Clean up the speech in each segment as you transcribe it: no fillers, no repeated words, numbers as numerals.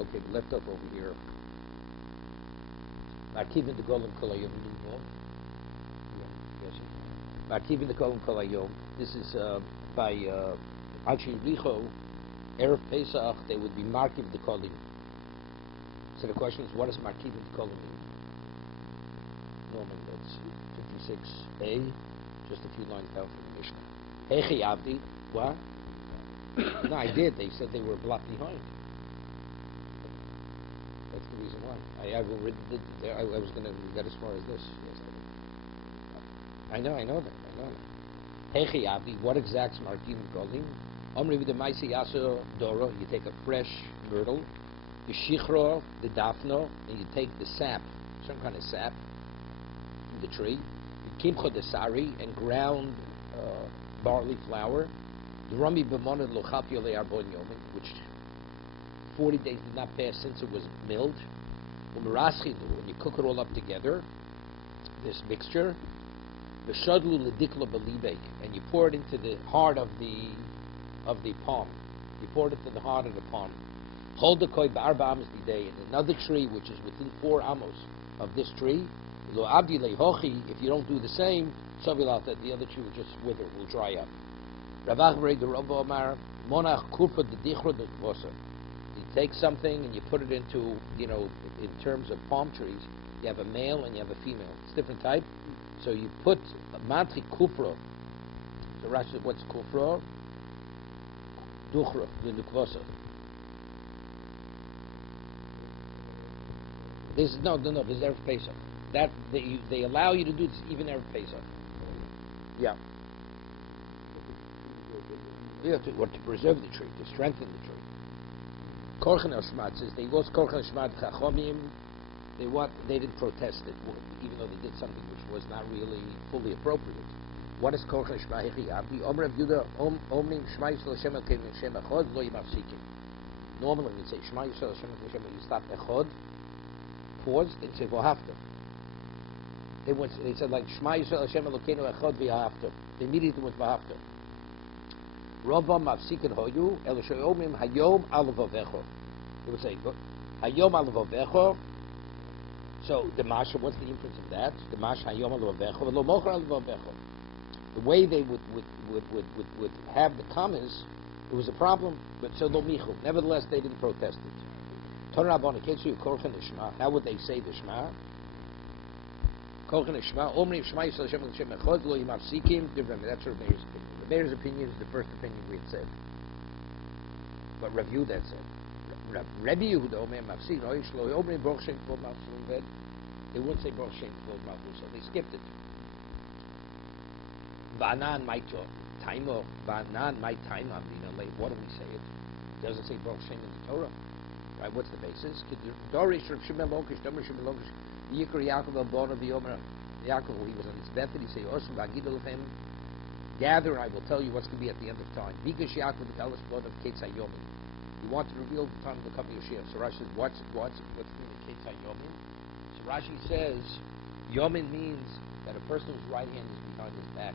Okay, left up over here. Markivin the Golem Kolayom. Markivin the Golem Kolayom. This is by Achi Richo. Erev Pesach, they would be Markiv the Kolim. So the question is, what does Markiv the Kolim mean? Normally, that's 56a, just a few lines down from the Mishnah. Hechi Abdi, what? No, I did. They said they were a block behind. That's the reason why. I've already did it there. I was going to get as far as this. Yes, I know that. Hechi Abdi, what exacts Markiv the Kolim? Omri with the Maisi Yaso Doro, you take a fresh myrtle, the Shichro, the Daphno, and you take the sap, some kind of sap from the tree, the Kimcho the Sari, and ground barley flour, the Rami B'monad Lochapio Le'arbon Yomin, which 40 days did not pass since it was milled, when you cook it all up together, this mixture, the Shadlu Lediklo Belibe, and you pour it into the heart of the palm. You pour it into the heart of the palm. Hold the koi b'arba amos day, and another tree which is within 4 amos of this tree. Lo abdi lehochi. If you don't do the same, sovilat that the other tree will just wither, will dry up. Ravach rei the Rav Omar monach kufa the dichro the kvosa. You take something and you put it into, in terms of palm trees, you have a male and you have a female. It's different type. So you put matri kufro. So Rashi, what's kufro? Duchra, the Nukvosa. This is no. This is Erev Pesach. That they allow you to do this even Erev Pesach. Yeah. To preserve the tree, to strengthen the tree. Korchen Shmat says they lost Korchen Shmat Chachomim. They didn't protest it, even though they did something which was not really fully appropriate. What is Korchen Shema Hechi Abdi? Omer Yehuda Omrim Shema Yisrael Hashem Elokeinu Hashem Echad Lo Yimafsikim. Normally when you say Shema Yisrael Hashem Elokeinu Hashem, you stop Echad, pause, then say V'ahavta. They said like Shema Yisrael Hashem Elokeinu Echad V'ahavta. They immediately went V'ahavta. Rova Mafsikin Hoyu El Omrim Hayom Alavavecho. They would say Hayom Alavavecho. So the Masha, what's the inference of that? The Masha Hayom Alavavecho Lo Mocher Alavavecho. The way they would have the commas, it was a problem, but so no michu. Nevertheless, they didn't protest it. How would they say the Shema? That's Rabbi Meir's opinion. Rabbi Meir's opinion is the first opinion we had said. But review that said. Rabbi Yehuda they wouldn't say Baruch Shem Kvod Malchus, so they skipped it. Vanan my taimo, Vanan my taima. What do we say it? It doesn't say Baruch Shem in the Torah, right? What's the basis? Dorish Rav Shimon Lokish, Domer Shimon Lokish, Yikar Yaakov Abona B'Yomer Yaakov. He was on his deathbed. He said, "Osam V'Agidol of him, gather, and I will tell you what's going to be at the end of time." Bigash Yaakov the Galas blood of Ki Seitzei. He wanted to reveal the time of the coming of Mashiach. So Rashi says, what's the meaning of Ki Seitzei? So Rashi says, Yomin means that a person's right hand is behind his back.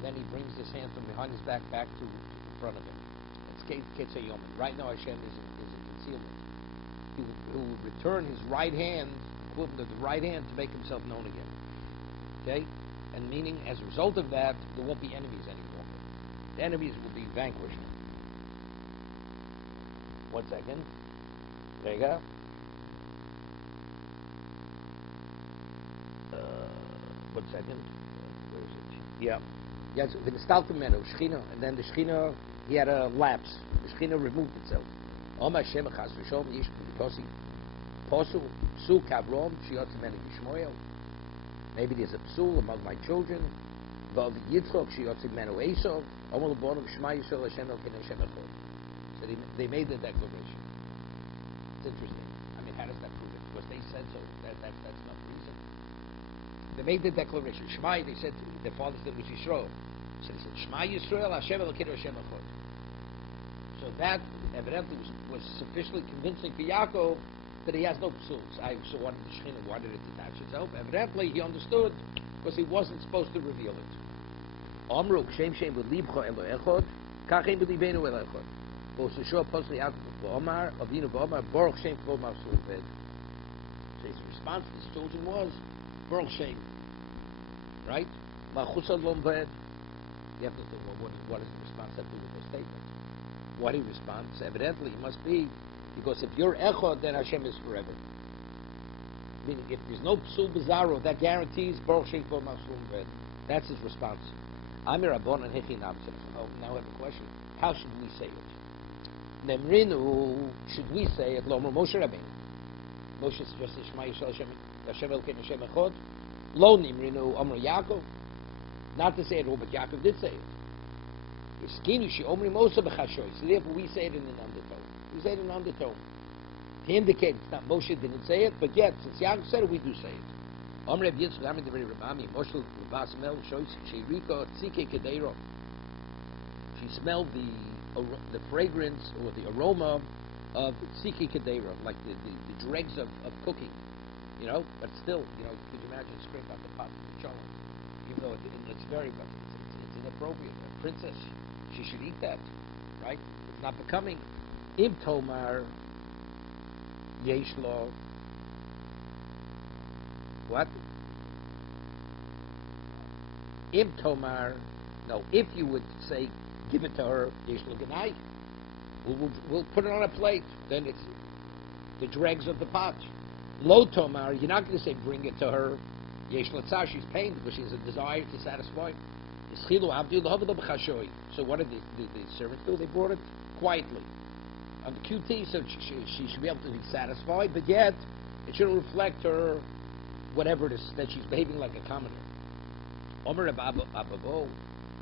Then he brings his hand from behind his back to in front of him. It's Ki Seitzei Yomin. Right now Hashem is in concealment. He will return his right hand, equivalent of the right hand, to make himself known again. Okay? And meaning, as a result of that, there won't be enemies anymore. The enemies will be vanquished. 1 second. There you go. 1 second. Where is it? Yeah. Yes, the Gestalten meadow, Shechina, and then the Shechina, he had a lapse. The Shechina removed itself. Oma Hashem Chas V'Sholom Yish B'Tosi Posul Psul Kavrom Shiotzi Menu Yishmoel. Maybe there's a psul among my children. Vav Yitzchok Shiotzi Menu Esov. Oma L'Bonim Shema Yisrael Hashem Elokeinu Hashem Echad. So they made the declaration. It's interesting. I mean, how does that prove it? Because they said so. That's not the reason. They made the declaration. Shema, they said, their father's name was Yisrael. So they said, Shema Yisrael, Hashem Elokeinu Hashem Echad. So that evidently was sufficiently convincing for Yaakov that he has no psuls. So wanted the Shechina wanted it to attach itself. Evidently he understood because he wasn't supposed to reveal it. Amru Shem Shem B'Libcha Elo Echad, Kachem B'Libenu Elo Echad. So his response to his children was Baruch Shem, right? You have to say, well, what does the response have to do with the statement? What he responds, evidently, it must be because if you're Echad, then Hashem is forever. Meaning, if there's no Psul Bizarro, that guarantees Baruch Shem Kol Machsul Ved. That's his response. Amir Abon and Hechinam. Now I have a question. How should we say it? Nemrinu, should we say it? Lomer Moshe Rabbeinu. Moshe is just Shema Yisrael Hashem Elkein Hashem Echad. Lo Nimrinu Amr Yaakov. Not to say it, but Yaakov did say it. So therefore we say it in an undertone. We say it in an undertone. To indicate it's not Moshe didn't say it, but yet, since Yaakov said it, we do say it. She smelled the fragrance or the aroma of Tziki Kedera, like the dregs of cooking. You know, but still, you know, could you imagine scrape out the pot of the challah? Even though it's very, but it's inappropriate. A princess, she should eat that, right? It's not becoming. Im Tomar Yeshlo. What? Im Tomar. No, if you would say, give it to her, Yeshlo Ganai. We'll put it on a plate. Then it's the dregs of the pot. Lo Tomar, you're not going to say bring it to her. Yesh Latzar, she's paying because she has a desire to satisfy. So what did the servants do? They brought it quietly on the QT, so she should be able to be satisfied, but yet it shouldn't reflect her whatever it is that she's behaving like a commoner. Omer Ababo.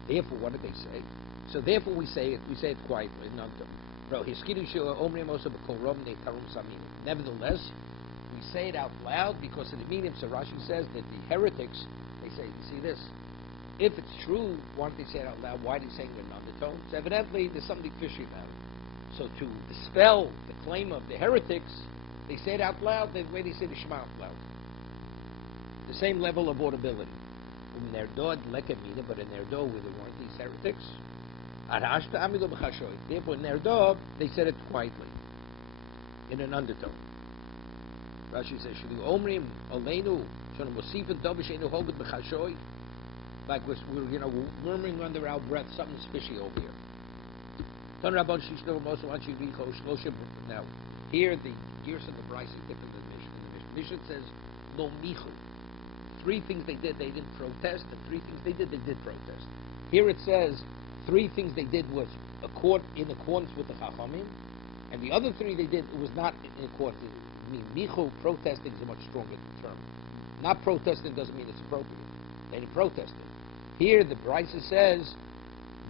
Therefore, what did they say? So therefore, we say it quietly. Nevertheless, we say it out loud because in the meaning, so Rashi says that the heretics, they say, you see this, if it's true, why don't they say it out loud? Why are they saying it in undertones? So evidently, there's something fishy about it. So to dispel the claim of the heretics, they say it out loud the way they say the Shema out loud. The same level of audibility. In their dog, lekamina, but in their dog, where there weren't these heretics, therefore in their dog, they said it quietly, in an undertone. Rashi says, Omrim Aleinu Mosifin Dobishenu Hoged B'Chashoy. Like we're murmuring under our breath, something's fishy over here. Now, here the gears of the Bryce is different than the Mishnah. The Mishnah says, Lo Michu. 3 things they didn't protest, and 3 things they did protest. Here it says, 3 things they did was in accordance with the Chachamim, and the other 3 they did was not in accordance. I mean, Michu, protesting is a much stronger term. Not protesting doesn't mean it's appropriate. They didn't protest it. Here the Bryce says,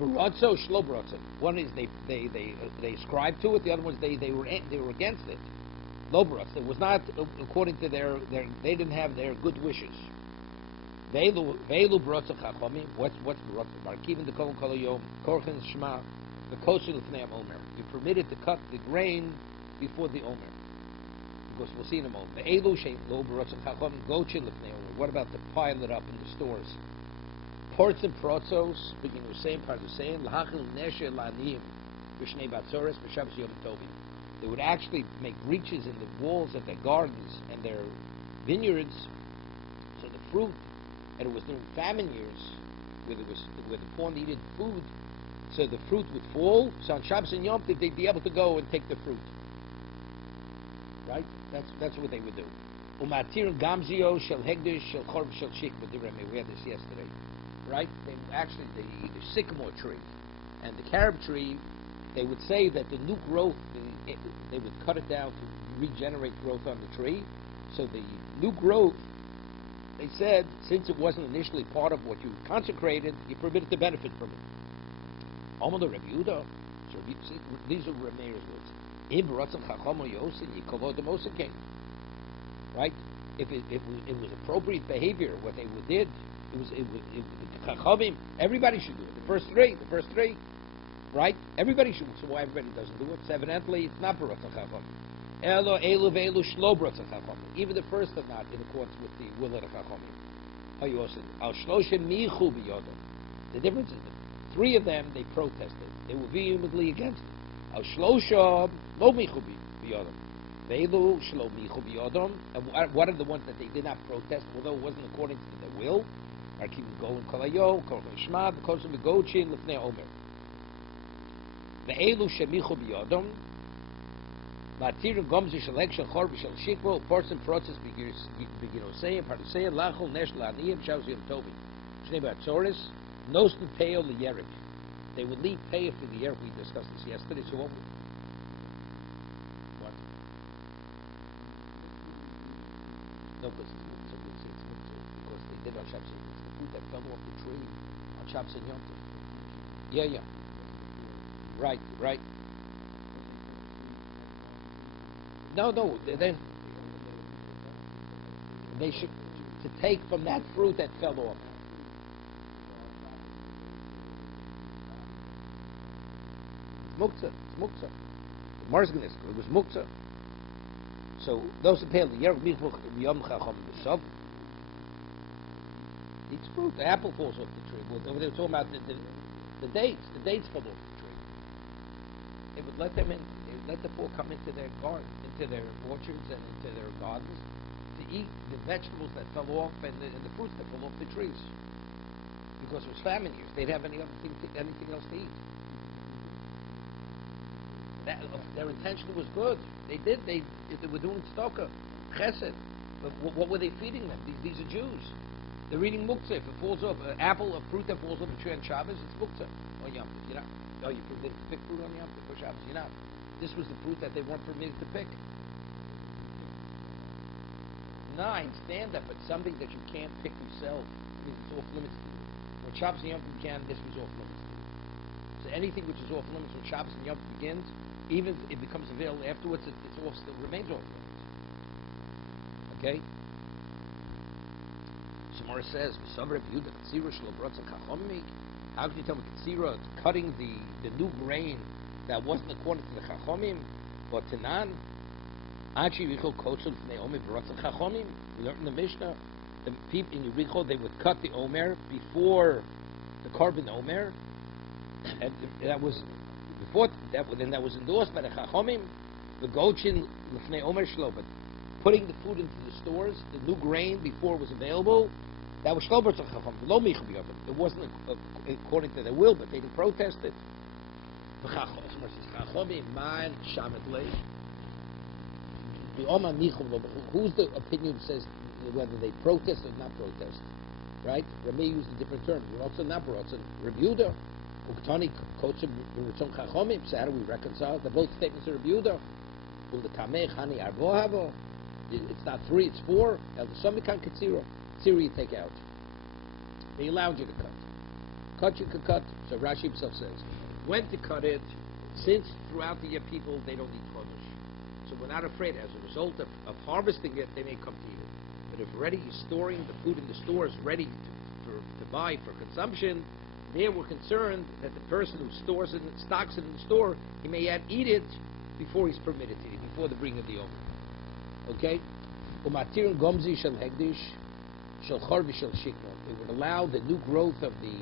Baratzo Shlo Baratzo. One is they ascribed to it. The other ones they were against it. Lo Baratzo. It was not according to their they didn't have their good wishes. Veilu Baratzo Chachamim. What's Baratzo? Markivin the Kol Kolayom Korchen Shema the Kosher Lefnei Omer. You permitted to cut the grain before the Omer. Because we'll see in a moment. Ve'elu Shein Lo Baratzo Chachamim Gochin Lefnei Omer. What about the pile it up in the stores? Ports and protzos, beginning with the same part of the saying, Lahachil Neshe Lanim, Vishnei Batzoris, Vishabas Yom Tovim. They would actually make breaches in the walls of their gardens and their vineyards, so the fruit, and it was during famine years, where the poor needed food, so the fruit would fall, so on Shabbos and Yom Tov, they'd be able to go and take the fruit. Right? That's what they would do. Umatir Gamzio Shel Hegdish Shel Chorv Shel Shikma. We had this yesterday. Right? They actually the sycamore tree and the carob tree, they would say that the new growth, they would cut it down to regenerate growth on the tree. So the new growth, they said, since it wasn't initially part of what you consecrated, you permitted to benefit from it. Almost Rabbi Yehuda, so these are Rameir's words. Right? If it was appropriate behavior, what they did. It was Chachamim. Everybody should do it. The first three, right? Everybody should. So why everybody doesn't do it? So evidently, it's not Baruch Chachamim. Elo elu ve'elu shlo Baruch Chachamim. Even the first are not in accordance with the will of the Chachamim. Al shloshim michu b'yodom. The difference is that 3 of them they protested. They were vehemently against it. Al shlosha lo michu biyodom. Veilu shlo michu biyodom. And what are the ones that they did not protest, although it wasn't according to their will? Arkim go and kolayo, kol shma, because of the gochin lefnei omer. Veilu shemichu biyodom. Matir gomzi shalek shel chor b'shel shikvo person process beginosei parshas lachol nesh la'aniyim shavs yom tovi. Shnei b'atzoris nos peo liyerik. They would leave pay for the year. We discussed this yesterday. So what? No, because they did on Shabbos. It's the fruit that fell off the tree on Shabbos and Yom Tov. Yeah. Right. No. They should to take from that fruit that fell off. Muktzah. It was muktzah. So those who pay the yer yom chacham b'shav eats fruit. The apple falls off the tree. They were talking about the dates. The dates fall off the tree. They would let them in. They would let the poor come into their garden, into their orchards and into their gardens to eat the vegetables that fell off and the fruits that fell off the trees. Because it was famine years. They didn't have anything else to eat. Their intention was good. They were doing tzedakah, chesed. But what were they feeding them? These are Jews. They're eating muktzah. If it falls off, an apple, a fruit that falls off a tree on Shabbos, it's muktzah. On Yom Tov, you're not. Oh, you forbidden to pick fruit on Yom Tov for Shabbos. You're not. This was the fruit that they weren't permitted to pick. No, I understand that, but something that you can't pick yourself, I mean, it's off limits to you. When Shabbos and Yom Tov began, this was off limits to you. So anything which is off limits when Shabbos and Yom Tov begins, even if it becomes available afterwards, it still remains off limits. Okay? Shemara says, how can you tell me Katsira cutting the new grain that wasn't according to the Chachomim or Tanan? Actually, we learned in the Mishnah, the people in Yericho, they would cut the Omer before the carbon Omer, and that was before that. Then that was endorsed by the Chachomim. The Gochin Lefnei Omer Shlo, but putting the food into the stores, the new grain before it was available, that was Shlo B'Tzal Chachomim. Lo Michu B'Yodom. It wasn't according to their will, but they didn't protest it. The Chachomim man shamet lei. Who's the opinion that says whether they protest or not protest? Right? Rami used a different term. Also not protest. Rabbi Yehuda, Uktani Kotzim B'Ritzon Chachomim. So how do we reconcile? They're both statements of Rabbi Yehuda. It's not 3, it's 4. Now the Samikan Katsira. Katsira you take out. They allowed you to cut. Cut you could cut. So Rashi himself says, when to cut it, since throughout the year people, they don't eat produce. So we're not afraid. As a result of harvesting it, they may come to eat it. But if already you're storing the food in the stores ready to buy for consumption, there we're concerned that the person who stores it, stocks it in the store, he may yet eat it before he's permitted to eat, before the bringing of the oven. Okay? They would allow the new growth of the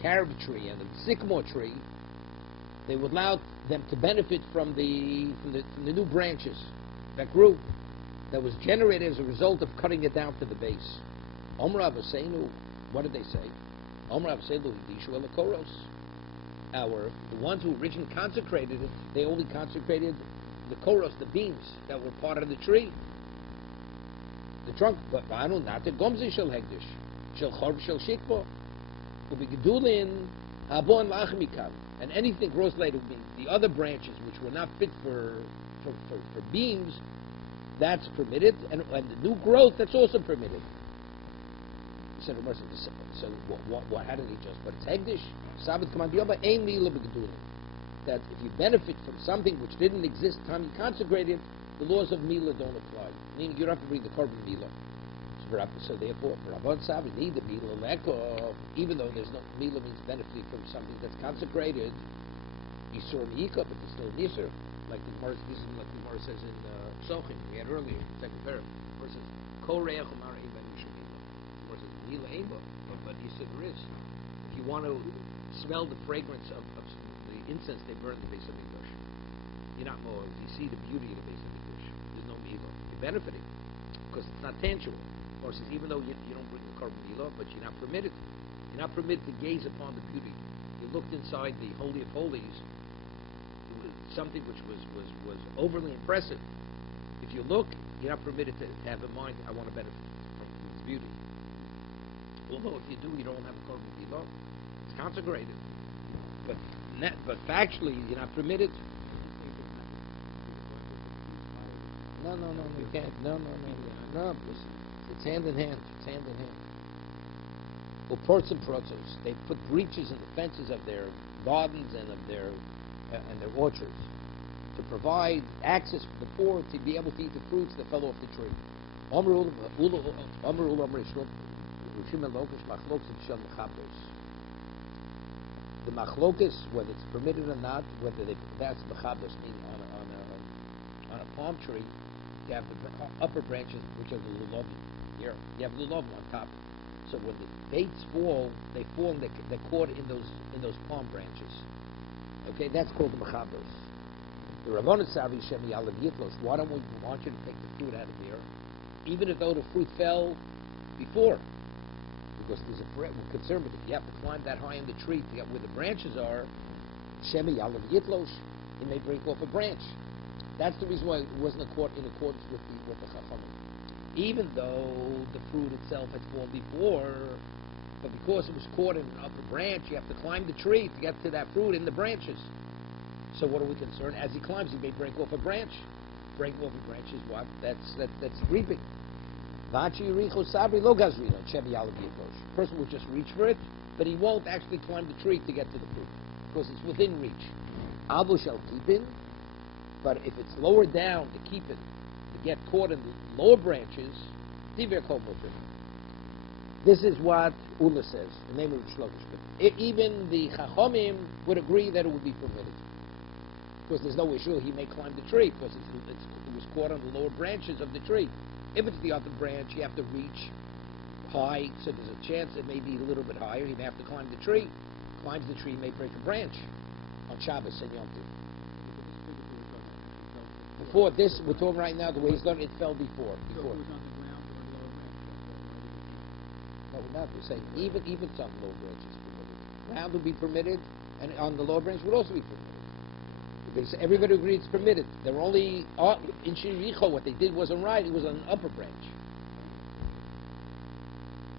carob tree and the sycamore tree. They would allow them to benefit from the new branches that grew, that was generated as a result of cutting it down to the base. Omer Avosenu, what did they say? Omer Avosenu Yidishu Elakoros. The ones who originally consecrated it, they only consecrated the koros, the beams that were part of the tree, the trunk. But Banu not the Gomzi Shel Hegdish, Shel Chorb Shel Shikbo, Ubigdulin Habon Lachmikam. And anything grows later would be the other branches which were not fit for beams, that's permitted, and the new growth, that's also permitted. He said, so how did he just? But it's Hegdish, Sabbath command, that if you benefit from something which didn't exist the time you consecrated, the laws of Mila don't apply. Meaning you don't have to bring the carbon Mila. So therefore, for Rabban Sav, we need the Mila Lekov, even though there's no Mila means benefit from something that's consecrated. Yisur Meika, but it's still Yisur. Like the Gemara, this is what the Gemara says in Sochim, we had earlier, second paragraph. The Gemara says, Ko Reach Umar Eba Misha Mila. The Gemara says, Mila Eba, but he said there is. If you want to smell the fragrance of the the incense they burn in the base of English. You're not more. You see the beauty of the base of English. There's no milah. You're benefiting because it's not tangible. Or says even though you don't bring the korban milah, but you're not permitted. You're not permitted to gaze upon the beauty. You looked inside the holy of holies. It was something which was overly impressive. If you look, you're not permitted to have in mind, I want to benefit from its beauty. Although if you do, you don't have a korban milah. It's consecrated. But factually, you're not permitted. No, you can't. No. It's hand in hand. It's hand in hand. Well, ports and protos, they put breaches in the fences of their gardens and of their orchards to provide access for the poor to be able to eat the fruits that fell off the tree. The machlokas, whether it's permitted or not, whether that's mechabos, meaning on a palm tree, you have the upper branches, which are the lulovim. Here, you have lulovim on top. So when the dates fall, they fall and they're caught in those palm branches. Okay, that's called the mechabos. The Rabbanan Savi Shemi Alav Yitlos. Why don't we want you to take the fruit out of here, even though the fruit fell before? Because we're concerned with if you have to climb that high in the tree to get where the branches are, Shemi Alav Yitlos, it may break off a branch. That's the reason why it wasn't in accordance with the Chachamim. Even though the fruit itself had fallen before, but because it was caught in an upper branch, you have to climb the tree to get to that fruit in the branches. So what are we concerned? As he climbs, he may break off a branch. Breaking off a branch is what? That's reaping. A person will just reach for it, but he won't actually climb the tree to get to the fruit because it's within reach. Abu shall keep in, but if it's lower down to keep it, to get caught in the lower branches, this is what Ula says, the name of the Shlokish. But even the Chachamim would agree that it would be permitted. Because there's no issue, he may climb the tree, because it was caught on the lower branches of the tree. If it's the upper branch, you have to reach high, so there's a chance it may be a little bit higher. He may have to climb the tree. Climbs the tree, he may break a branch on Shabbos and Yom Tov. Before this, we're talking right now, the way he's done it fell before. So it was on the ground or a lower branch? No, we're not. We're saying even some low branches permitted. Ground would be permitted, and on the lower branch would also be permitted. Because everybody agreed it's permitted. They're only in Shiricho. What they did wasn't right. It was on an upper branch.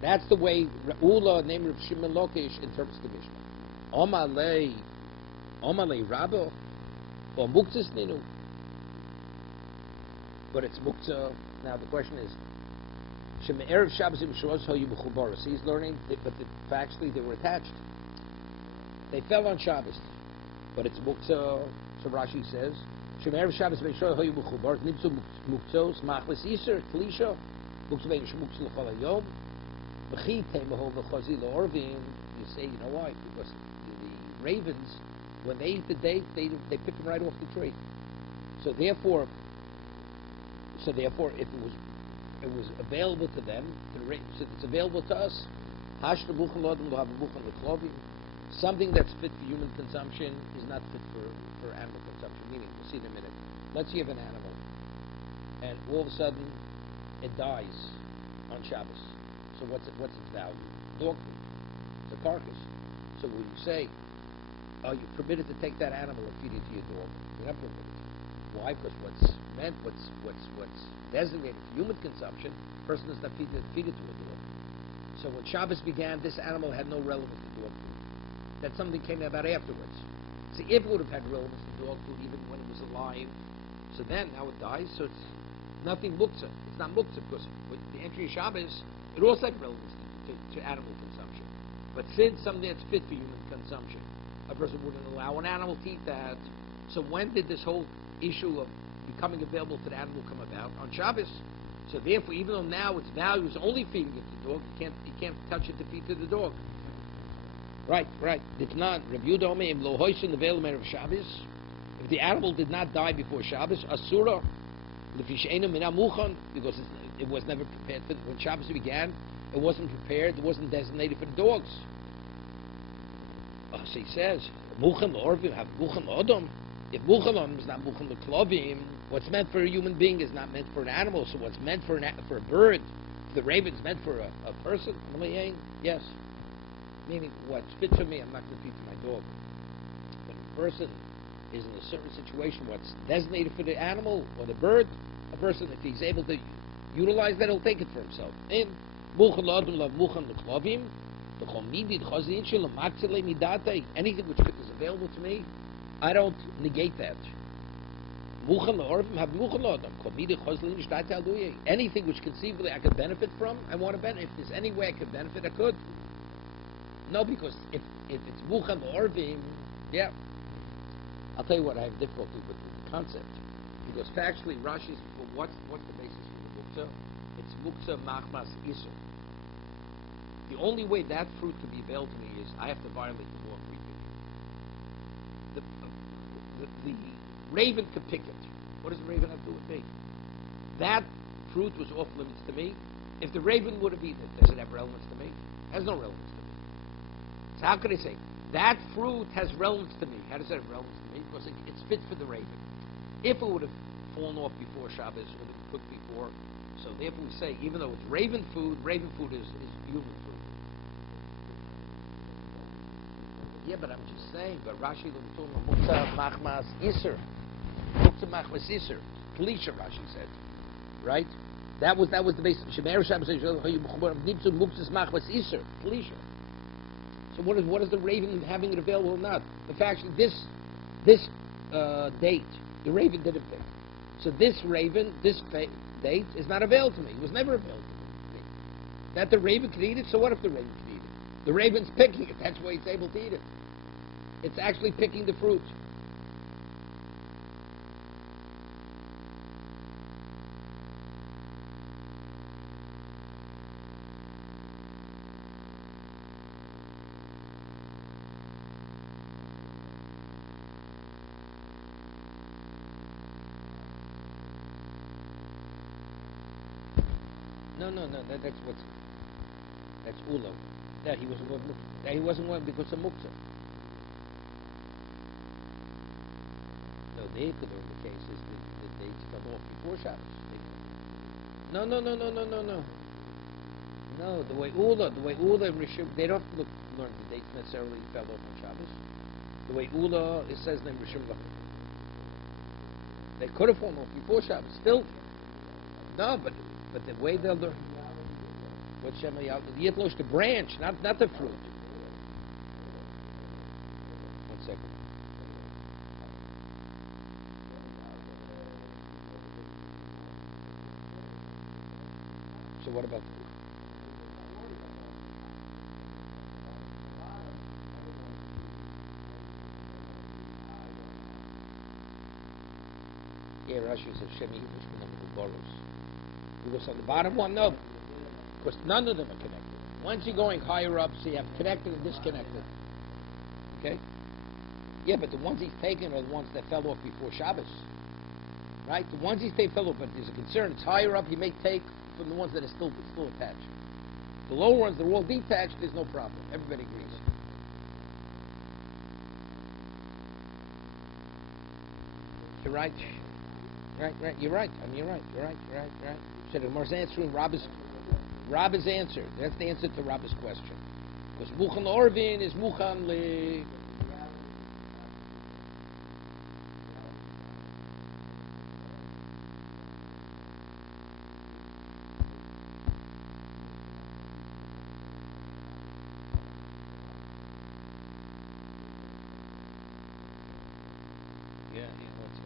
That's the way Ula, named of Shimon Lakish, interprets the Mishnah. Omalei Rabbo or Muktzis Ninu. But it's Muktzah. Now the question is, Shem Erev Shabbos Yimshros Hayu B'Chubaras. He's learning, but factually they were attached. They fell on Shabbos, but it's Muktzah. So Rashi says, Shem Erev Shabbos Yimshros Hayu B'Chubaras. Nibzu Muktzos Machlis Iser Klisha Muktzah Ve'Nish Muktzah L'Chol Hayom. B'Chi Teimaho V'Chazi L'Orvim. You say, you know why? Because the ravens, when they eat the date, they pick them right off the tree. So therefore, if it was available to them, so it's available to us. Something that's fit for human consumption is not fit for animal consumption. Meaning, we'll see in a minute. Let's say you have an animal, and all of a sudden it dies on Shabbos. So what's its value? Dog food. It's a carcass. So when you say, are you permitted to take that animal and feed it to your dog? You're not permitted. Why? Because what's designated for human consumption, the person does not feed it to a dog. So when Shabbos began, this animal had no relevance to dog food. That's something that came about afterwards. See, if it would have had relevance to dog food even when it was alive, so then now it dies, so it's nothing muktzah. It's not muktzah because with the entry of Shabbos, it also had relevance to animal consumption. But since something that's fit for human consumption, a person wouldn't allow an animal to eat that. So when did this whole issue of becoming available to the animal come about? On Shabbos. So therefore, even though now its value is only feeding it to the dog, you can't touch it to feed to the dog. Right. If not, Rabbi Yehuda Omer, im lo hoisin level mer of Shabbos, if the animal did not die before Shabbos, asura, lefi she'einu mina muchan, because it was never prepared for when Shabbos began. It wasn't prepared. It wasn't designated for the dogs. So he says, Muchan Orvim have Muchan Odom. If Muchan is not Muchan Klovim, what's meant for a human being is not meant for an animal. So what's meant for a bird, the raven's meant for a person. Yes. Meaning, what's fit for me, I'm not going to feed to my dog. When a person is in a certain situation, what's designated for the animal or the bird, a person, if he's able to utilize that, he'll take it for himself. And anything which is available to me, I don't negate that. Anything which conceivably I could benefit from, I want to benefit. If there's any way I could benefit, I could. No, because if it's Muchan Orvim, yeah. I'll tell you what, I have difficulty with the concept. Because factually, Rashi's, what's the basis for the Muktzah? It's Muktzah Machmas Isur. The only way that fruit could be available to me is I have to violate the law of reaping. The raven could pick it. What does the raven have to do with me? That fruit was off limits to me. If the raven would have eaten it, does it have relevance to me? It has no relevance to me. So how could I say that fruit has relevance to me? How does that have relevance to me? Because it's fit for the raven. If it would have fallen off before Shabbos, it would have been cooked before. So therefore we say, even though it's raven food is human food. Yeah, but I'm just saying, but Rashi was talking about Muktzah Machmas Isur. Muktzah Machmas Isur. Klisha, Rashi said. Right? That was the basis. Shemer Shabbos says, Muktzah Machmas Isur. Klisha. So what is the raven having it available or not? The fact that this date, the raven didn't pick. So this date is not available to me. It was never available to me. That the raven could eat it, so what if the raven could eat it? The raven's picking it. That's why it's able to eat it. It's actually picking the fruit. No. That's Ula. That he wasn't going because of Muktzah. No, the case is the dates fell off before Shabbos. No. No, the way Ula and Rishim, they don't learn the dates necessarily fell off on Shabbos. The way Ula, it says in Rishim, they could have fallen off before Shabbos. Still, no, but the way they'll learn, what Shema Yitlosh, the branch, not the fruit. 1 second. So what about? Yeah, Rashi says Shema Yitlosh from borrows. Because on the bottom one, no. Because none of them are connected. Once you're going higher up, so you have connected and disconnected. Okay? Yeah, but the ones he's taken are the ones that fell off before Shabbos. Right? The ones he's taken fell off, but there's a concern. It's higher up, he may take from the ones that are still attached. The lower ones, they're all detached, there's no problem. Everybody agrees. You're right. Right. You're right. You're right. So the Gemara's answering Rabbi's answer. That's the answer to Rabbi's question. Because Muchan Orvin is Muchan Le. Yeah, that's it.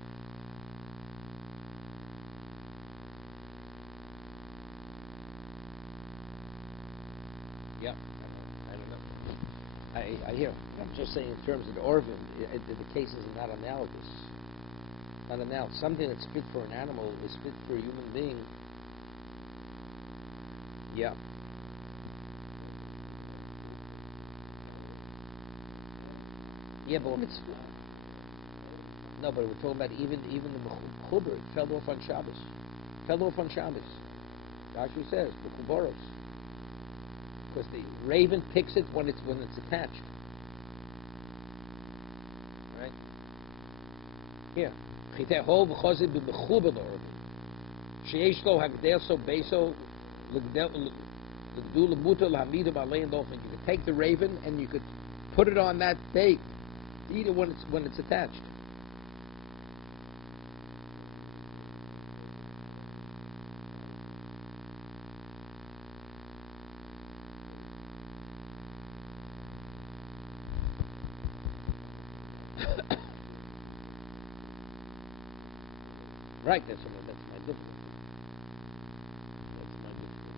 Yeah, I don't know. I hear. I'm just saying in terms of the Orvin, the cases are not analogous. Not analogous. Something that's fit for an animal is fit for a human being. Yeah. Yeah, but it's no. But we're talking about even the Mechuber. It fell off on Shabbos. Rashi says the Kuboros. Because the raven picks it when it's attached. here. Chiteho v'chozid b'mechuben orvin. Sheish lo hagdel so beso l'gdul l'mutal hamidu b'alein lofen. You could take the raven and you could put it on that date. Eat it when it's attached. Right, that's my difficulty. That's my difficulty.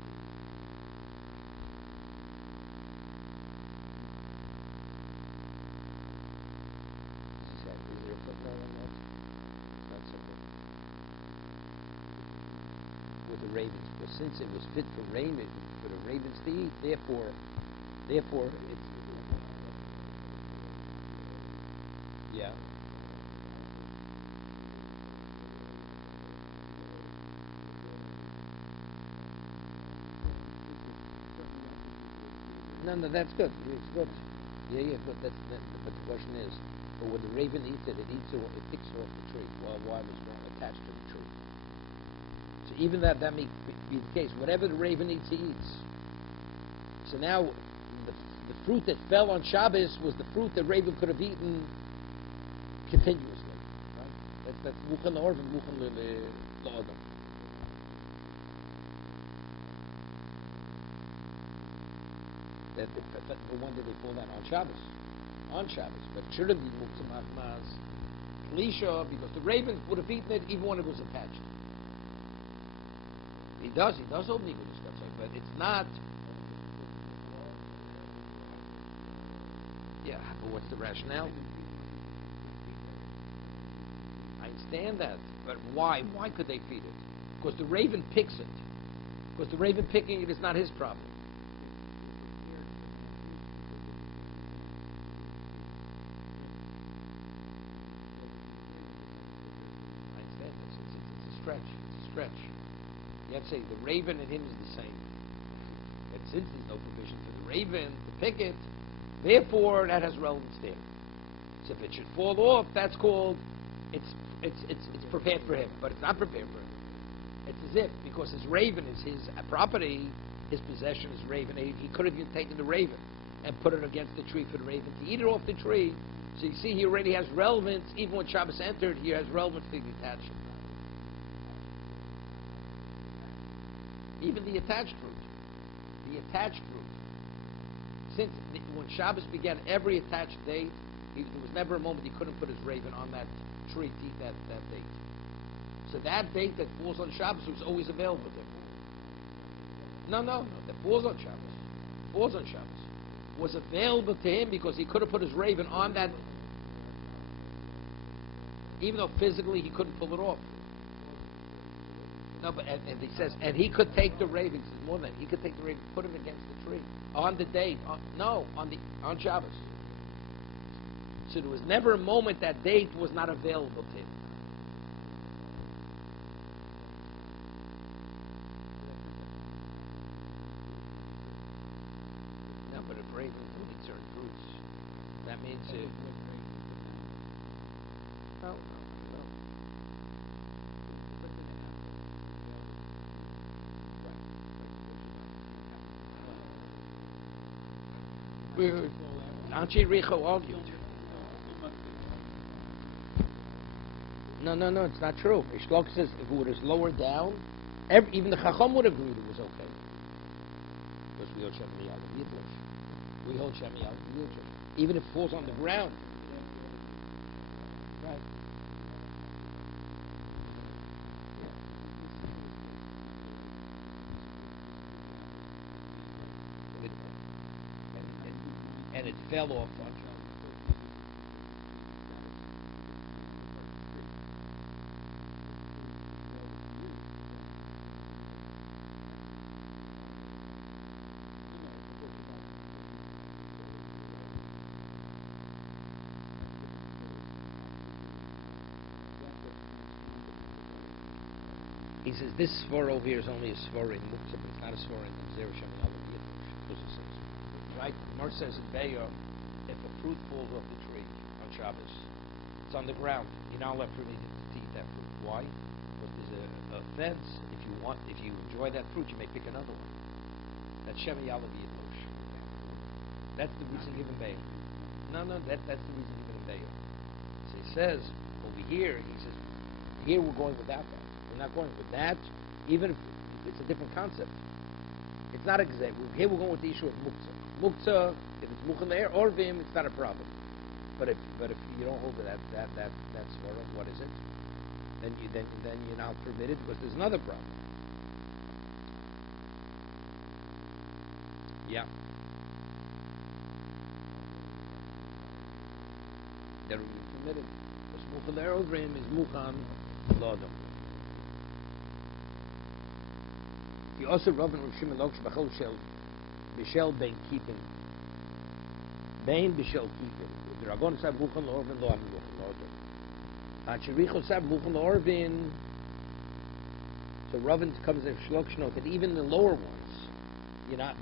Is there a footnote on that? It's not simple. With the ravens, because since it was fit for the ravens to eat, therefore it's yeah. No, that's good. It's good. Yeah, but but the question is, but when the raven eats it, it picks it off the tree. Well, why was it attached to the tree? So even that may be the case. Whatever the raven eats, he eats. So now, the fruit that fell on Shabbos was the fruit that raven could have eaten continuously. Right? That's muchan la'orv and muchan la'odom. But when did they pull that? On Shabbos. On Shabbos. But it should have been Muktzah Maz Klisha, because the raven would have eaten it even when it was attached. He does open the discussion, but it's not. Yeah, but what's the rationale? I understand that, but why? Why could they feed it? Because the raven picks it. Because the raven picking it is not his problem. It's a stretch. You have to say the raven and him is the same. But since there's no provision for the raven to pick it, therefore that has relevance there. So if it should fall off, that's called it's prepared for him, but it's not prepared for him. It's as if because his raven is his property, his possession is raven. He could have even taken the raven and put it against the tree for the raven to eat it off the tree. So you see, he already has relevance. Even when Shabbos entered, he has relevance to the attachment. Even the attached fruit. Since when Shabbos began, every attached date, there was never a moment he couldn't put his raven on that tree to eat that date. So that date that falls on Shabbos was always available to him. No, that falls on Shabbos. Was available to him because he could have put his raven on that, even though physically he couldn't pull it off. No, but and he says, and he could take the raven. He says more than that. He could take the raven, put him against the tree on the date. On Shabbos. So there was never a moment that date was not available to him. No, but if ravens will eat certain fruits, that means no. Anchi Richo argued. No, it's not true. Ishlok says if it was lower down, even the Chacham would agree it was okay. Because we hold Shemi out of Yidlish. Even if it falls on the ground. Right. And it fell off on Shabbos. He says this svara over here is only a svara in Muktzah, but it's not a svara in Zera Shem Yalom Yidlish. Right? Mar says in Be'er, if a fruit falls off the tree on Shabbos, It's on the ground. You're not allowed to eat that fruit. Why? Because there's a fence. If you enjoy that fruit, you may pick another one. That's Shemi Yalav Yitlosh. That's the reason given Bay. No, that's the reason given Bay. So he says over here. He says here we're going without that. We're not going with that, even if it's a different concept. It's not exact. Here we're going with the issue of muktzah. Muktzah, if it's mukha there or vim, it's not a problem. But if you don't hold to that svara, what is it? Then you're not permitted because there's another problem. Yeah. That would be permitted. Because mukha there or vim is mukhan lodom. He also Rav and Rav Shimon Lok Shebachol Shel Bishel Ben Keeping. Ben Bishel Keeping. The Rabban said Muchan Lorvin Lo Am Muchan Lorvin. Hachiricho said Muchan Lorvin. So Rav comes in Shlok Shnot that even the lower ones you're not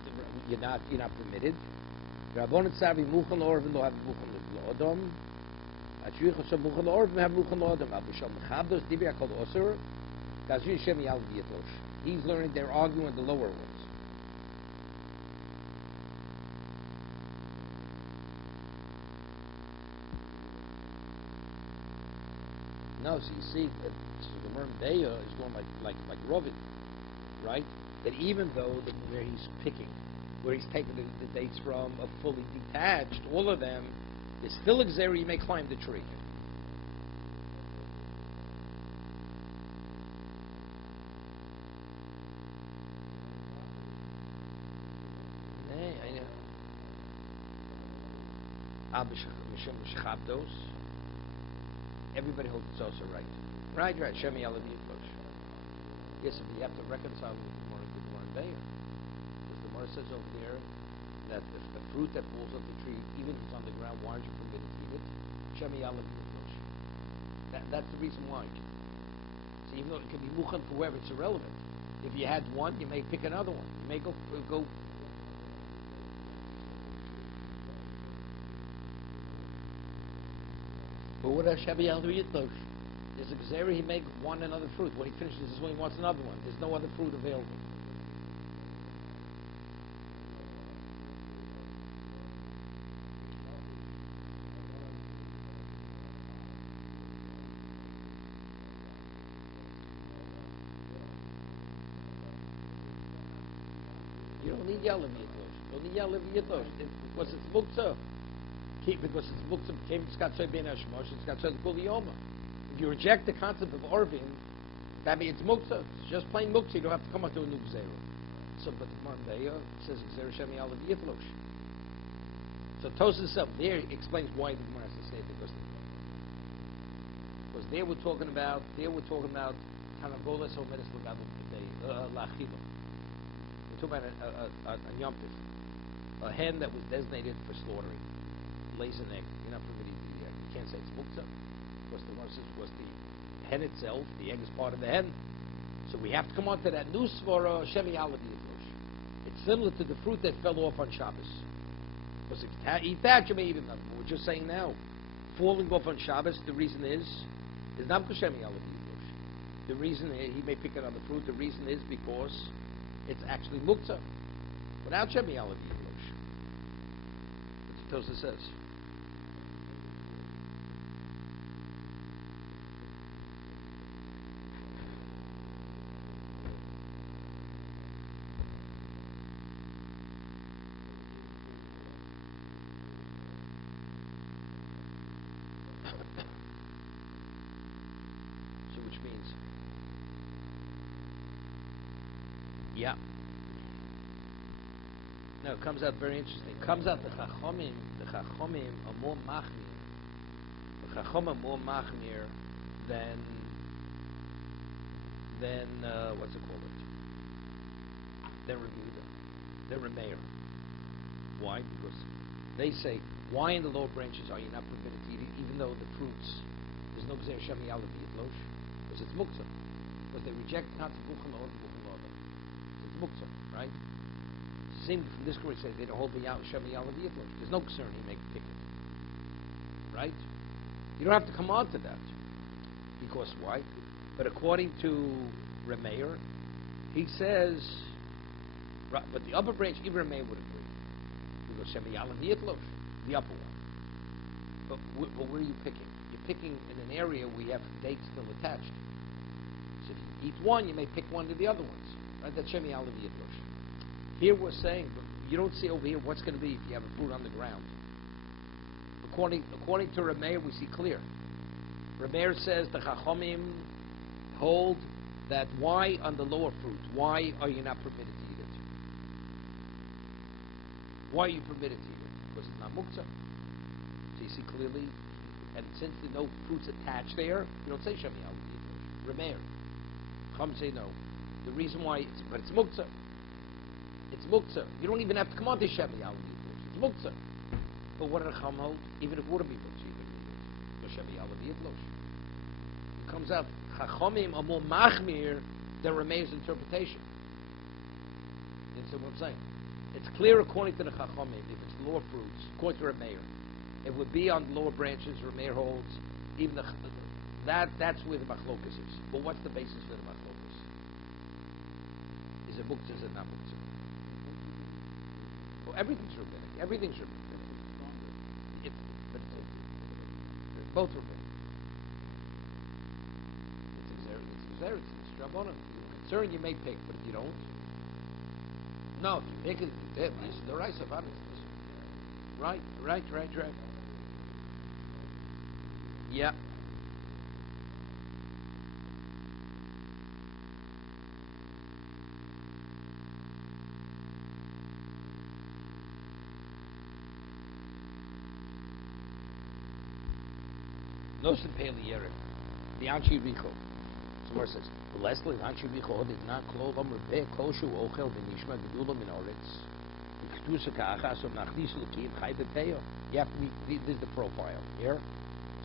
permitted. The Rabban said Muchan Lorvin Lo Am Muchan Lodom. Hachiricho said Muchan Lorvin have Muchan Lodom. Abishal Mechabdos Dibia called Osur. Gazir Shem Yal Dietosh. He's learning, they're arguing with the lower ones. No, so you see, the Merm Deya is going like Rovin, right? That even though where he's picking, where he's taking the dates from, are fully detached, all of them, there's still a Xeri, you may climb the tree. Everybody holds it's also right. Right. Shemi Yalav Yitlosh. Yes, but you have to reconcile with the Gemara and Beir. Because the Gemara says over there that if a fruit that falls off the tree, even if it's on the ground, why aren't you permitted to eat it? Shemi Yalav Yitlosh. That's the reason why. So even though it can be muchan for whoever, it's irrelevant. If you had one, you may pick another one. You may go. But what does Shemi Yalav Yitlosh? There's a Gzeri, he makes one another fruit. When he finishes this one, he wants another one. There's no other fruit available. You don't need Yalav Yitlosh. You don't need Yalav Yitlosh. Because it's Muktzah. Because it's Muktzah, came to Skatzoi Ben Hashmosh, and Skatzoi Kul Yoma. If you reject the concept of Orvin, that means it's Muktzah. It's just plain Muktzah. You don't have to come up to a new Gzera. So, but the Gemara says Gzera Shemi Yalav Yitlosh. So Tosas itself there explains why the Gemara has to say it, because there we're talking about Tanagolas or Medes Lachila. We're talking about a Yom Tov, a hen that was designated for slaughtering, lays an egg. You're not permitted to eat the egg. You can't say it's Muktzah. Because the Gemara says was the hen itself, the egg is part of the hen. So we have to come on to that new svara, Shemi Yalav Yitlosh. It's similar to the fruit that fell off on Shabbos. Because if you eat that, you may eat another. We're just saying now, falling off on Shabbos, the reason is not because Shemi Yalav Yitlosh. The reason is, he may pick another fruit, the reason is because it's actually Muktzah. Without Shemi Yalav Yitlosh. That's what Tosa says. Yeah. No, it comes out very interesting. It comes out the Chachomim are more machmir. The Chachom are more machmir than what's it called? Than Rebuda. They're Remeir. Why? Because they say, why in the lower branches are you not permitted to eat it, even though the fruits, there's no Gzer Shemi Yalav Yitlosh? Because it's Muktzah. Because they reject the concept of Muchan La'od. It's Muktzah, right? Same from this group, say they don't hold the Shemi Yalav Yitlosh. There's no concern he may pick it. Right? You don't have to come on to that. Because why? But according to Remeir, he says, but the upper branch, even Remeir would agree. We go Shemi Yalam Yitlosh, the upper one. But where are you picking? You're picking in an area where you have dates still attached. So if you eat one, you may pick one of the other ones. Right? That's Shemi Yalam Yitlosh. Here we're saying, but you don't see over here what's going to be if you have a fruit on the ground. According to Remeir, we see clear. Remeir says the Chachamim hold that why on the lower fruit? Why are you not permitted to eat it? Why are you permitted to eat it? Because it's not muktzah. So you see clearly, and since there are no fruits attached there, you don't say Shemi Yalam. Remeir. Chacham say no. The reason why it's muktzah. It's muktzah. You don't even have to come on to Shemi Yalam. It's muktzah. But what did Chacham hold? Even if it wouldn't be muktzah, you couldn't eat it. So Shemi Yalam Yitlosh. It comes out Chachamim are more machmir than Remeir's interpretation. You understand what I'm saying? It's clear according to the Chachamim, if it's lower fruits, according to Remeir, it would be on the lower branches. Remeir holds even that's where the machlokas is. But what's the basis for the machlokas? Is it muktzah? Is it not muktzah? Well, everything's rabbinic. Everything's rabbinic. But both rabbinic. It's Rabbanan. You're concerned you may pick, but if you don't, no, if you pick it, it's the rice of honest. Right. Yeah. No Pele Yerek. The Anchi Richo. So where it says, Leslie, Anchi Richo did not clothe them repair koshu ochel v'nishma v'dulam in oritz. V'ktusa ka'achasum nachnisu l'kiyim chai v'peyo. You have to read, this is the profile here.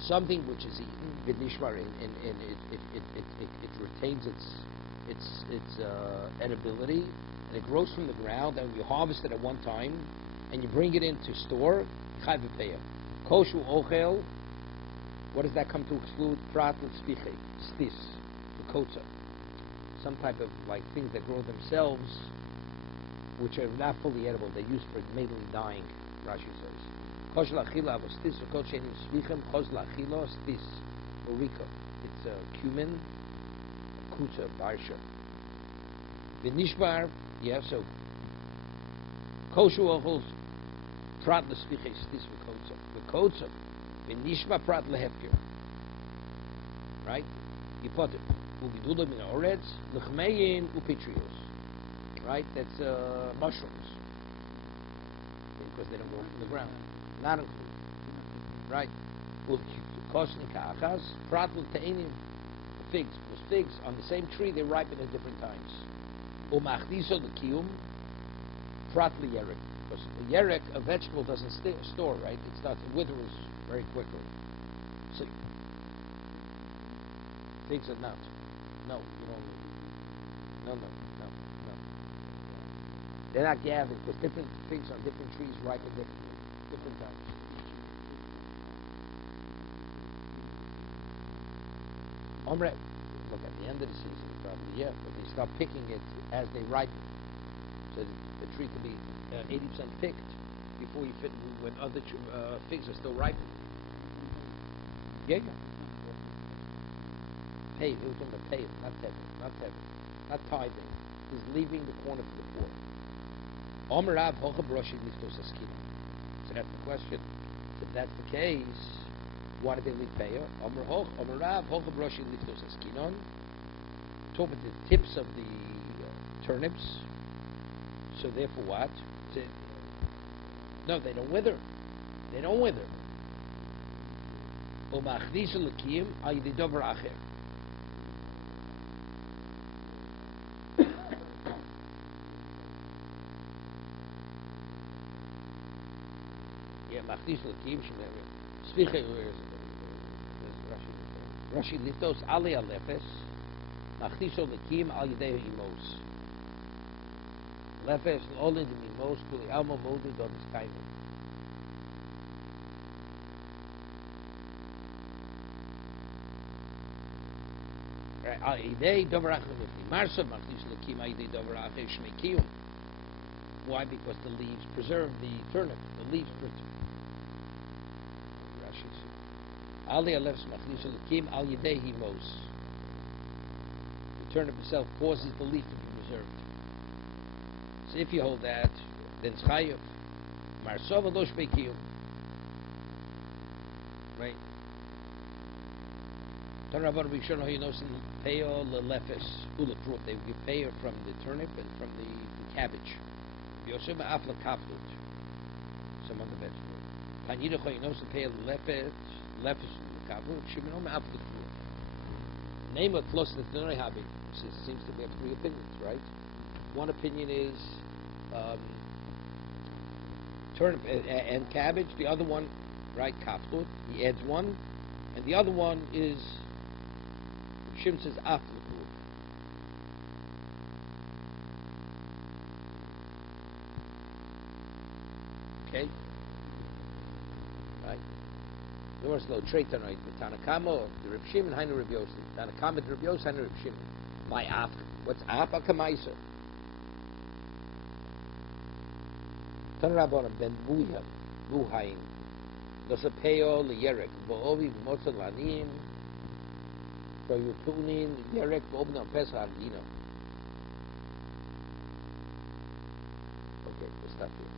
Something which is eaten v'nishma and it retains its edibility, and it grows from the ground, and you harvest it at one time, and you bring it into store, chai v'peyo. Koshu ochel. What does that come to exclude? Prat l'spiche, stis, kotza. Some type of like things that grow themselves, which are not fully edible. They're used for mainly dyeing. Rashi says, "Kosh la'achila avostis v'kol shenim spichem kosh la'achila stis morika." It's a cumin, kutza, barsha. V'nishbar, yeah. So koshu ochels prat l'spiche stis v'kotza. V'nishba prat lehepkir. Right? You put it. U'gidulim in oretz, l'chmeyin u'pitrios. Right? That's mushrooms. Because they don't grow from the ground. Not included. Right? U'kosni ka'achas, prat l'teinim. Figs. Because figs, on the same tree, they ripen at different times. U'machdiso l'kiyum, prat l'yerek. Because the yerek, a vegetable, doesn't store, right? It starts, it withers very quickly. So, figs are not. No, you don't. No. They're not gathered because different figs on different trees ripen different times. Omre, look at the end of the season, probably, yeah, but they start picking it as they ripen. So the tree can be 80% picked before you fit when other figs are still ripening. Yeah. Pay, they were talking about pay, not tithing. He's leaving the corner for the poor. So that's the question. If that's the case, why did they leave pay? Talk about the tips of the turnips. So therefore what? No, they don't wither. Rashi liftos ali alefes, machniso lekim al yedei imos. Lefes only the imos kuli alma modi donis kainu. Right. Al idei dover achilufni. Marsa machlis lekim al idei dover achil shmei. Why? Because the leaves preserve the turnip. The leaves preserve. Rashi says. Al le'alefs machlis lekim al yidei himos. The turnip itself causes the leaf to be preserved. So if you hold that, then it's chayav. Marsova lo shmei kiyum. Right. They would give payer from the turnip and from the cabbage. Some other vegetable. Name of close to the habi. Seems to be have three opinions, right? One opinion is turnip and cabbage. The other one, right, kaflut. He adds one, and the other one is Shim says after. Okay? Right? There was no trait tonight. The Tanakama, the Reb Shimon, and Hainu Reb Yossi. Tanakama, the Reb Yossi, Hainu Reb Shimon. My af. What's af? A kamaisa. Tanarabonam, ben buham, buhaim. Dosapeo, liyerek, bo'ovi, motzal lanim. So you tune in, Yerek, open on Pesach, you know. Okay, we'll stop here.